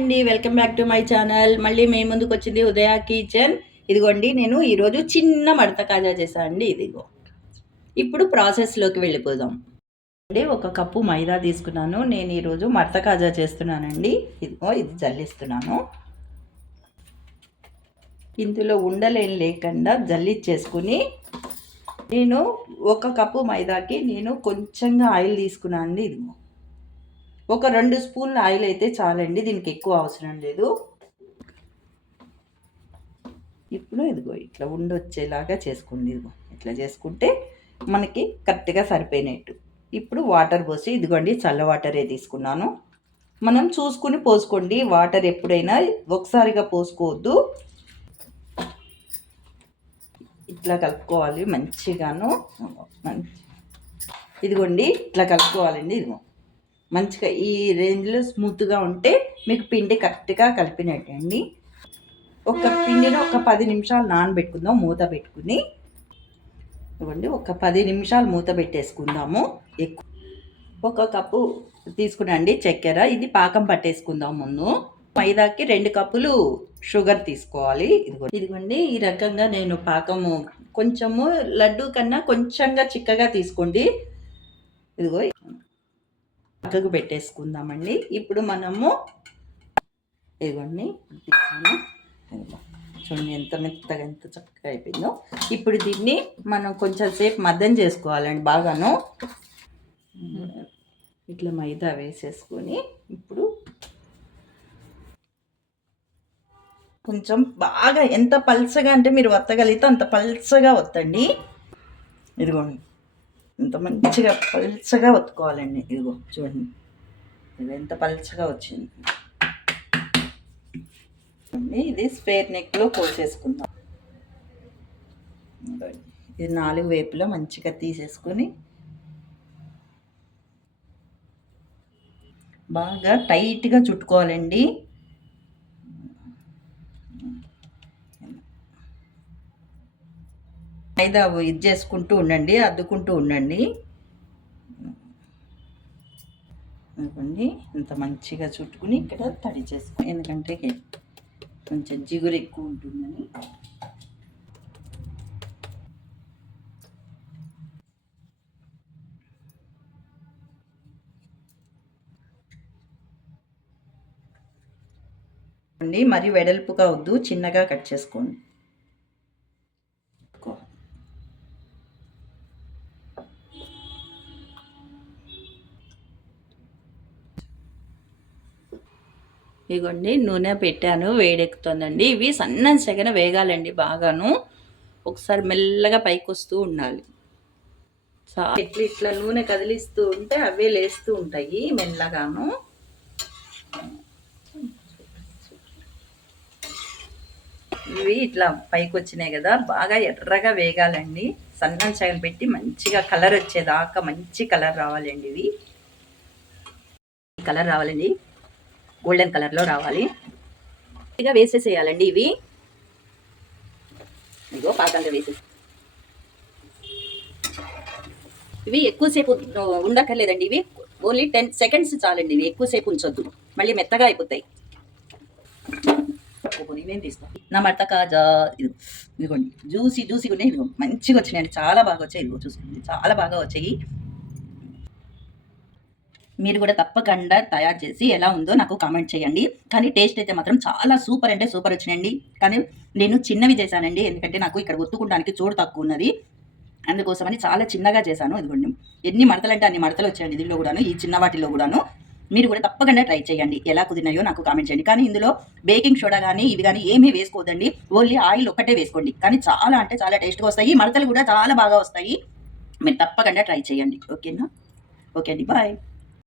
అండి welcome back to my channel. మళ్ళీ మీ ముందుకు వచ్చింది ఉదయ కిచెన్. ఇదిగోండి నేను ఈరోజు చిన్న మడత కాజా చేశాను అండి. ఇదిగో ఇప్పుడు ప్రాసెస్లోకి వెళ్ళిపోదాం అండి. 1 కప్పు మైదా తీసుకున్నాను. నేను ఈరోజు మడత కాజా చేస్తున్నానండి. ఇదిగో ఇది జల్లిస్తున్నాను. ఇందులో ఉండలేం లేకుండా జల్లిచ్చేసుకుని నేను 1 కప్పు మైదాకి నేను కొంచెంగా ఆయిల్ తీసుకున్నాను అండి. ఇదిగో ఒక 2 స్పూన్ల ఆయిల్ అయితే చాలండి, దీనికి ఎక్కువ అవసరం లేదు. ఇప్పుడు ఇదిగో ఇట్లా ఉండొచ్చేలాగా చేసుకోండి. ఇదిగో ఇట్లా చేసుకుంటే మనకి కరెక్ట్గా సరిపోయినట్టు. ఇప్పుడు వాటర్ పోసి, ఇదిగోండి చల్ల వాటరే తీసుకున్నాను. మనం చూసుకుని పోసుకోండి. వాటర్ ఎప్పుడైనా ఒకసారిగా పోసుకోవద్దు. ఇట్లా కలుపుకోవాలి మంచిగాను. ఇదిగోండి ఇట్లా కలుపుకోవాలండి. ఇదిగో మంచిగా ఈ రేంజ్లో స్మూత్గా ఉంటే మీకు పిండి కరెక్ట్గా కలిపినట్టు అండి. ఒక పిండిని ఒక 10 నిమిషాలు నానబెట్టుకుందాం మూత పెట్టుకుని. ఇవ్వండి ఒక 10 నిమిషాలు మూత పెట్టేసుకుందాము. ఎక్కువ 1 కప్పు తీసుకునండి చక్కెర. ఇది పాకం పట్టేసుకుందాం. ముందు మైదాకి 2 కప్పులు షుగర్ తీసుకోవాలి. ఇదిగోండి ఈ రకంగా నేను పాకము కొంచెము లడ్డు కన్నా కొంచెంగా చిక్కగా తీసుకోండి. ఇదిగో పక్కకు పెట్టేసుకుందామండి. ఇప్పుడు మనము ఇదిగోండి తీసాను. చూడండి ఎంత మెత్తగా ఎంత చక్కగా అయిపోయిందో. ఇప్పుడు దీన్ని మనం కొంచెం సేపు మద్దం చేసుకోవాలండి బాగాను. ఇట్లా మైదా వేసేసుకొని ఇప్పుడు కొంచెం బాగా ఎంత పల్చగా అంటే మీరు వత్తగలిగితే అంత పల్చగా వత్తండి. ఇదిగోండి ఇంత మంచిగా పల్చగా ఒత్తుకోవాలండి. ఇదిగో చూడండి ఇది ఎంత పల్చగా వచ్చింది. ఇది స్క్వేర్ నెక్లో కోసేసుకుందాం. ఇది 4 వైపులా మంచిగా తీసేసుకొని బాగా టైట్గా చుట్టుకోవాలండి. మైదా ఇది చేసుకుంటూ ఉండండి, అద్దుకుంటూ ఉండండి. అనుకోండి ఇంత మంచిగా చుట్టుకుని ఇక్కడ తడి చేసుకో, ఎందుకంటే కొంచెం జిగురు ఎక్కువ ఉంటుందని. మరి వెడల్పుగా వద్దు, చిన్నగా కట్ చేసుకోండి. ఇదిగోండి నూనె పెట్టాను, వేడెక్కుతుందండి. ఇవి సన్న సెగన వేగాలండి బాగాను. ఒకసారి మెల్లగా పైకి వస్తూ ఉండాలి. ఇట్లా నూనె కదిలిస్తూ ఉంటే అవే లేస్తూ ఉంటాయి మెల్లగాను. ఇవి ఇట్లా పైకి వచ్చినాయి కదా, బాగా ఎర్రగా వేగాలండి. సన్న సెగన పెట్టి మంచిగా కలర్ వచ్చేదాకా మంచి కలర్ రావాలండి. ఇవి కలర్ రావాలండి, గోల్డెన్ కలర్లో రావాలి. ఇక వేసేసేయాలండి. ఇవి ఇదిగో పాకంగా వేసేసి, ఇవి ఎక్కువసేపు ఉండక్కర్లేదండి. ఇవి ఓన్లీ 10 సెకండ్స్ చాలండి. ఇవి ఎక్కువసేపు ఉంచొద్దు, మళ్ళీ మెత్తగా అయిపోతాయి. నేను తీస్తాను నా మడత కాజా. ఇదిగోండి జ్యూసీగా ఉన్నాయి. ఇదిగో మంచిగా వచ్చినాయండి, చాలా బాగా వచ్చాయి. ఇదిగో చూసుకోండి చాలా బాగా వచ్చాయి. మీరు కూడా తప్పకుండా తయారు చేసి ఎలా ఉందో నాకు కామెంట్ చేయండి. కానీ టేస్ట్ అయితే మాత్రం చాలా సూపర్ అంటే సూపర్ వచ్చినాయండి. కానీ నేను చిన్నవి చేశానండి, ఎందుకంటే నాకు ఇక్కడ ఒత్తుకోవడానికి చోటు తక్కువ ఉన్నది. అందుకోసమని చాలా చిన్నగా చేశాను. ఇదిగోండి ఎన్ని మడతలు అంటే అన్ని మడతలు వచ్చాయండి దీనిలో కూడాను, ఈ చిన్న వాటిలో కూడాను. మీరు కూడా తప్పకుండా ట్రై చేయండి, ఎలా కుదిరినాయో నాకు కామెంట్ చేయండి. కానీ ఇందులో బేకింగ్ సోడా కానీ ఇవి కానీ ఏమీ వేసుకోవద్దండి, ఓన్లీ ఆయిల్ ఒక్కటే వేసుకోండి. కానీ చాలా అంటే చాలా టేస్ట్గా వస్తాయి, మడతలు కూడా చాలా బాగా వస్తాయి. మీరు తప్పకుండా ట్రై చేయండి. ఓకేనా? ఓకే అండి, బాయ్.